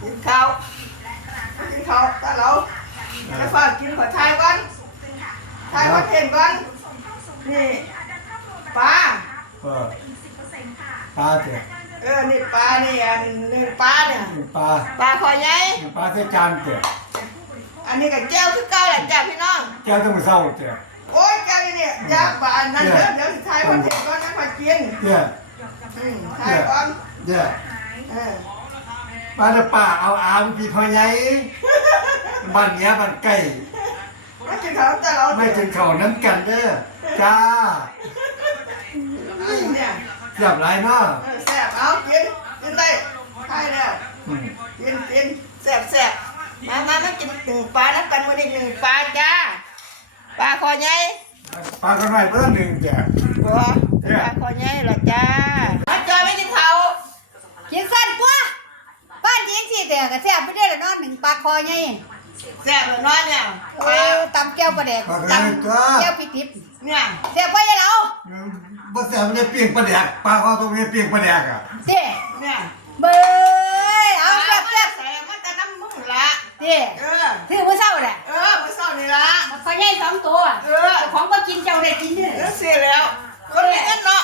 กินข้าวตาเราจะฝากกินขอทายก่อนทายวันเห็นก่อนนี่ปลาปลาเถอะนี่ปลานี่อันหนึ่งปลาเนี่ยปลาคอใหญ่ปลาเส้นจานเถอะอันนี้กับแก้วคือเก่าแหละจ้าพี่น้องแก้วต้องมาเศร้าเถอะโอ้ยแก้วนี่ยาปลานั่นเดี๋ยวทายวันเห็นก่อนนะขอกินทายก่อนปลาเดือป่าเอาอาบพี่พอไงบ้านเนี้ยบ้านไก่ไม่กินข้าวแต่เราไม่กินข้าวน้ำกันเด้อจ้าเนี่ยแซ่บหลายเนาะแซ่บเอากินได้ใช่แล้วกินแซ่บมากินหนึ่งปลาน้ำกันวันนี้หนึ่งปลาจ้าปลาคอใหญ่ปลาก็น้อยเพิ่มหนึ่งจ้ะปลาคอใหญ่เหรอจ้าจอยไม่กินข้าวกินสั้นกว่าบ้านยิงสิแต่ก็แซ่บไม่ได้ละนอนหนึ่งปลาคอไงแซ่บเลยน้อยเนี่ยตำแก้วปลาแดกตำแก้วพริกดิบเนี่ยแซ่บกว่าเราบ่แซ่บมันจะเปลี่ยนปลาแดกปลาเขาต้องเปลี่ยนปลาแดกอ่ะเด้เนี่ยเบยเอาแซ่บใส่มันจะน้ำมึงละเด้ถือมื้อเช้าแหละมื้อเช้านี่ละคอใหญ่2 ตัวของบ่กินเจ้าได้กินเด้เสียแล้วคนนี้กันเนาะ